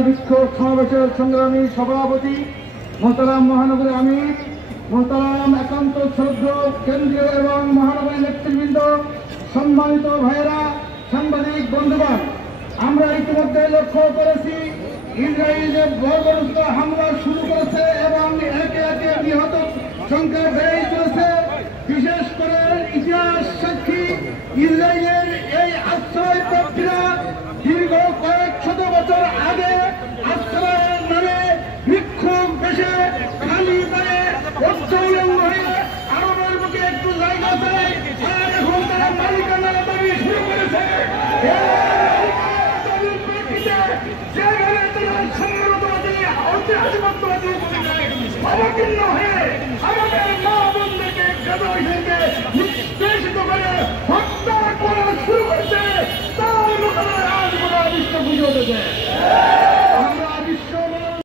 বিক্ষোভ সমাবেশের সংগ্রামী সভাপতি মোহতারাম মহানগরী আমির, মোহতারাম একান্ত শ্রদ্ধেয় কেন্দ্রীয় এবং মহানগরী নেতৃবৃন্দ, সম্মানিত ভাইয়েরা, সাংবাদিক বন্ধুগণ, আমরা ইতিমধ্যে লক্ষ্য করেছি ইসরায়েল যে বর্বরোচিত হামলা শুরু করেছে এবং একে একে নিহত সংখ্যা বেড়েই চলেছে। বিশেষ করে ইতিহাস সাক্ষী ইসরায়েলের এই আশ্রয় প্রার্থীরা দীর্ঘ কয়েক শত বছর আগে আশ্রয়ের নামে বিক্ষোভ দেশে খালি পায়ে উচ্চউলঙ্গ হয়ে আরবের বুকে একটু জায়গা দেয় আর এখন তারা মালিকানার দাবি শুরু করেছে। অবতীর্ণ হয়ে আমাদের মা বোনদেরকে গ্রামবাসীকে নিষ্পেষিত করে হত্যা করা শুরু করছে, তার মোকাবেলায় আজ গোটা বিশ্ব বুঝে উঠেছে।